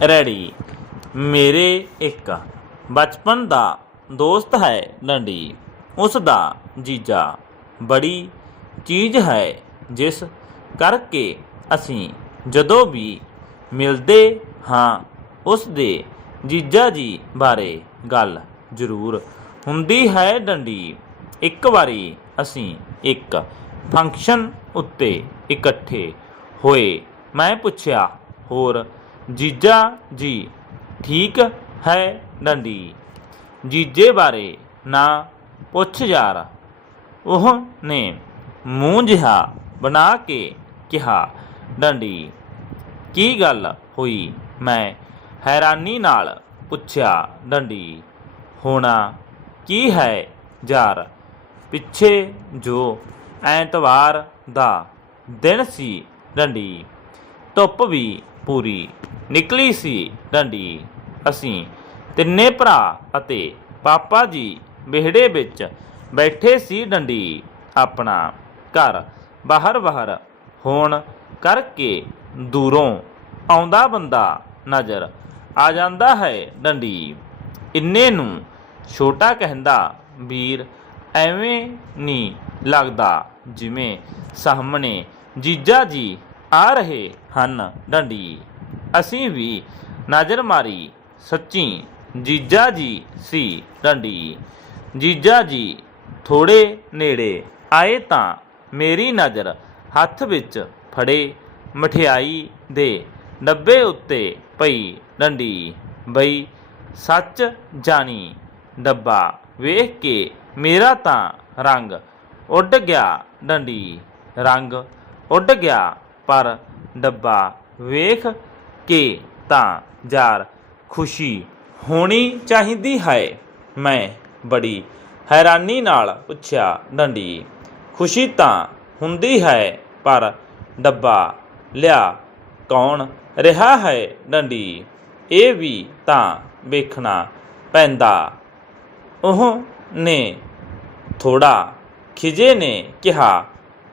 Ready. ਮੇਰੇ ਇੱਕ ਬਚਪਨ ਦਾ ਦੋਸਤ ਹੈ ਡੰਡੀ। ਉਸ ਦਾ ਜੀਜਾ। ਬੜੀ ਚੀਜ਼ ਹੈ ਜਿਸ ਕਰਕੇ ਅਸੀਂ ਜਦੋਂ ਵੀ ਮਿਲਦੇ ਹਾਂ, ਉਸ ਦੇ ਜੀਜਾ ਜੀ ਬਾਰੇ ਗੱਲ ਜ਼ਰੂਰ ਹੁੰਦੀ ਹੈ ਡੰਡੀ। ਇੱਕ ਵਾਰੀ ਅਸੀਂ ਇੱਕ ਫੰਕਸ਼ਨ ਉੱਤੇ ਇਕੱਠੇ ਹੋਏ, ਮੈਂ ਪੁੱਛਿਆ, ਹੋਰ ਜੀਜਾ ਜੀ, ਠੀਕ ਹੈ ਡੰਡੀ। ਜੀਜੇ ਬਾਰੇ ਨਾ ਪੁੱਛ ਯਾਰ। ਉਹ ਨੇ ਮੂੰਹ ਜਿਹਾ ਬਣਾ ਕੇ ਕਿਹਾ, ਡੰਡੀ, ਕੀ ਗੱਲ ਹੋਈ? ਮੈਂ ਹੈਰਾਨੀ ਨਾਲ ਪੁੱਛਿਆ, ਡੰਡੀ, ਹੋਣਾ ਕੀ ਹੈ ਯਾਰ? ਪਿੱਛੇ ਜੋ ਐਤਵਾਰ ਦਾ ਦਿਨ ਸੀ, ਡੰਡੀ, ਧੁੱਪ ਵੀ ਪੂਰੀ ਨਿਕਲੀ ਸੀ ਡੰਡੀ। ਅਸੀਂ ਤਿੰਨੇ ਭਰਾ ਅਤੇ ਪਾਪਾ ਜੀ ਵਿਹੜੇ ਵਿੱਚ ਬੈਠੇ ਸੀ ਡੰਡੀ ਆਪਣਾ ਘਰ ਬਾਹਰ ਬਾਹਰ ਹੋਣ ਕਰਕੇ ਦੂਰੋਂ ਆਉਂਦਾ ਬੰਦਾ ਨਜ਼ਰ ਆ ਜਾਂਦਾ ਹੈ ਡੰਡੀ। ਇੰਨੇ ਨੂੰ ਛੋਟਾ ਕਹਿੰਦਾ, ਵੀਰ, ਐਵੇਂ ਨਹੀਂ ਲੱਗਦਾ ਜਿਵੇਂ ਸਾਹਮਣੇ ਜੀਜਾ ਜੀ ਆ ਰਹੇ ਹਨ ਡੰਡੀ। ਅਸੀਂ ਵੀ ਨਜ਼ਰ ਮਾਰੀ, ਸੱਚੀ ਜੀਜਾ ਜੀ ਸੀ ਡੰਡੀ ਜੀਜਾ ਜੀ ਥੋੜੇ ਨੇੜੇ ਆਏ ਤਾਂ ਮੇਰੀ ਨਜ਼ਰ ਹੱਥ ਵਿੱਚ ਫੜੇ, ਮਠਿਆਈ ਦੇ ਡੱਬੇ ਉੱਤੇ ਪਈ ਡੰਡੀ ਬਈ, ਸੱਚ ਜਾਣੀ ਡੱਬਾ ਵੇਖ ਕੇ ਮੇਰਾ ਤਾਂ ਰੰਗ ਉੱਡ ਗਿਆ ਡੰਡੀ ਰੰਗ ਉੱਡ ਗਿਆ ਪਰ ਡੱਬਾ ਵੇਖ ਕੇ ਤਾਂ ਯਾਰ ਖੁਸ਼ੀ ਹੋਣੀ ਚਾਹੀਦੀ ਹੈ। ਮੈਂ ਬੜੀ ਹੈਰਾਨੀ ਨਾਲ ਪੁੱਛਿਆ, ਡੰਡੀ, ਖੁਸ਼ੀ ਤਾਂ ਹੁੰਦੀ ਹੈ, ਪਰ ਡੱਬਾ ਲਿਆ ਕੌਣ ਰਿਹਾ ਹੈ, ਡੰਡੀ? ਇਹ ਵੀ ਤਾਂ ਵੇਖਣਾ ਪੈਂਦਾ। ਉਹ ਨੇ ਥੋੜਾ ਖਿਜੇ ਨੇ ਕਿਹਾ,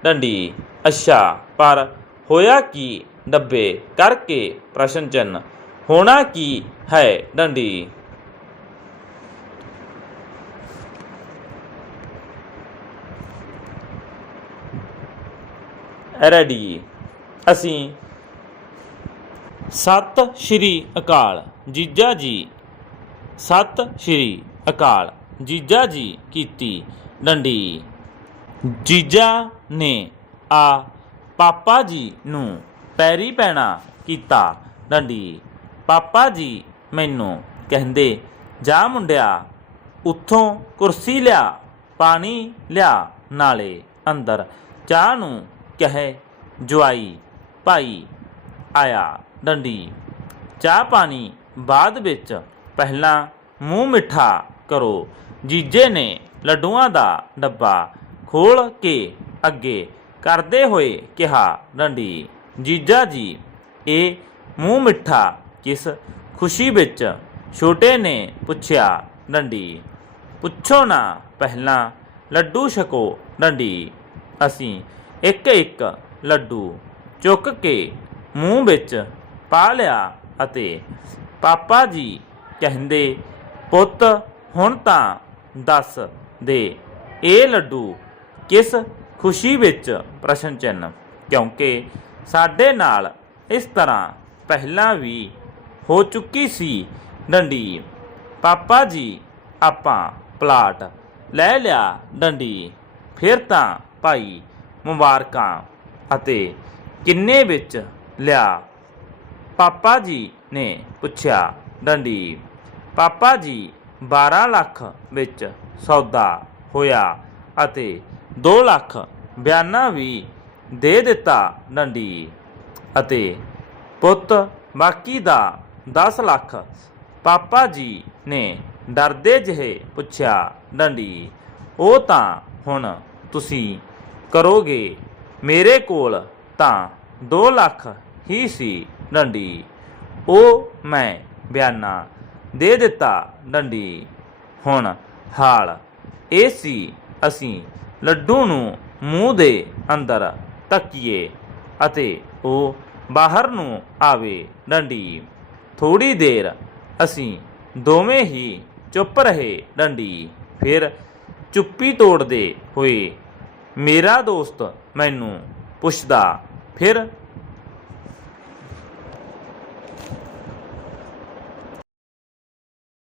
ਡੰਡੀ, ਅੱਛਾ, ਪਰ ਹੋਇਆ ਕੀ ਡੱਬੇ ਕਰਕੇ ਪ੍ਰਸ਼ਨ ਚਿੰਨ ਹੋਣਾ ਕੀ ਹੈ ਡੰਡੀ? ਰੈਡੀ, ਅਸੀਂ ਸਤਿ ਸ਼੍ਰੀ ਅਕਾਲ, ਜੀਜਾ ਜੀ। ਸਤਿ ਸ਼੍ਰੀ ਅਕਾਲ, ਜੀਜਾ ਜੀ ਕੀਤੀ ਡੰਡੀ। ਜੀਜਾ ਨੇ ਆ ਪਾਪਾ ਜੀ ਨੂੰ ਪੈਰੀ ਪੈਣਾ ਕੀਤਾ। ਡੰਡੀ, ਪਾਪਾ ਜੀ, ਮੈਨੂੰ ਕਹਿੰਦੇ, ਜਾ ਮੁੰਡਿਆ, ਉੱਥੋਂ ਕੁਰਸੀ ਲਿਆ, ਪਾਣੀ ਲਿਆ, ਨਾਲੇ ਅੰਦਰ ਚਾਹ ਨੂੰ ਕਹੇ, ਜੁਆਈ, ਭਾਈ, ਆਇਆ। ਡੰਡੀ, ਚਾਹ ਪਾਣੀ ਬਾਅਦ ਵਿੱਚ ਪਹਿਲਾਂ ਮੂੰਹ ਮਿੱਠਾ ਕਰੋ। ਜੀਜੇ ਨੇ ਲੱਡੂਆਂ ਦਾ ਡੱਬਾ ਖੋਲ ਕੇ ਅੱਗੇ ਕਰਦੇ ਹੋਏ ਕਿਹਾ, ਡੰਡੀ ਜੀਜਾ ਜੀ, ਇਹ ਮੂੰਹ ਮਿੱਠਾ ਕਿਸ ਖੁਸ਼ੀ ਵਿੱਚ ਛੋਟੇ ਨੇ ਪੁੱਛਿਆ ਡੰਡੀ। ਪੁੱਛੋ ਨਾ ਪਹਿਲਾਂ ਲੱਡੂ ਛਕੋ ਡੰਡੀ। ਅਸੀਂ ਇੱਕ ਇੱਕ ਲੱਡੂ ਚੁੱਕ ਕੇ ਮੂੰਹ ਵਿੱਚ ਪਾ ਲਿਆ ਅਤੇ ਪਾਪਾ ਜੀ ਕਹਿੰਦੇ, ਪੁੱਤ, ਹੁਣ ਤਾਂ ਦੱਸ ਦੇ, ਇਹ ਲੱਡੂ ਕਿਸ ਖੁਸ਼ੀ ਵਿੱਚ ਪ੍ਰਸ਼ਨ ਚਿੰਨ ਕਿਉਂਕਿ ਸਾਡੇ ਨਾਲ ਇਸ ਤਰ੍ਹਾਂ ਪਹਿਲਾਂ ਵੀ ਹੋ ਚੁੱਕੀ ਸੀ ਡੰਡੀ ਪਾਪਾ ਜੀ, ਆਪਾਂ ਪਲਾਟ ਲੈ ਲਿਆ ਡੰਡੀ ਫਿਰ ਤਾਂ ਭਾਈ ਮੁਬਾਰਕਾਂ ਅਤੇ ਕਿੰਨੇ ਵਿੱਚ ਲਿਆ? ਪਾਪਾ ਜੀ ਨੇ ਪੁੱਛਿਆ ਡੰਡੀ ਪਾਪਾ ਜੀ 12 ਲੱਖ ਵਿੱਚ ਸੌਦਾ ਹੋਇਆ ਅਤੇ 2 ਲੱਖ ਬਿਆਨਾ ਵੀ ਦੇ ਦਿੱਤਾ ਡੰਡੀ ਅਤੇ ਪੁੱਤ ਬਾਕੀ ਦਾ 10 ਲੱਖ ਪਾਪਾ ਜੀ ਨੇ ਡਰਦੇ ਜਿਹੇ ਪੁੱਛਿਆ ਡੰਡੀ ਉਹ ਤਾਂ ਹੁਣ ਤੁਸੀਂ ਕਰੋਗੇ? ਮੇਰੇ ਕੋਲ ਤਾਂ 2 ਲੱਖ ਹੀ ਸੀ ਡੰਡੀ ਉਹ ਮੈਂ ਬਿਆਨਾ ਦੇ ਦਿੱਤਾ ਡੰਡੀ ਹੁਣ ਹਾਲ ਇਹ ਸੀ, ਅਸੀਂ ਲੱਡੂ ਨੂੰ ਮੂੰਹ ਦੇ ਅੰਦਰ ਤੱਕੀਏ ਅਤੇ ਉਹ ਬਾਹਰ ਨੂੰ ਆਵੇ ਡੰਡੀ। ਥੋੜੀ ਦੇਰ ਅਸੀਂ ਦੋਵੇਂ ਹੀ ਚੁੱਪ ਰਹੇ ਡੰਡੀ। ਫਿਰ ਚੁੱਪੀ ਤੋੜਦੇ ਹੋਏ, ਮੇਰਾ ਦੋਸਤ ਮੈਨੂੰ ਪੁੱਛਦਾ। ਫਿਰ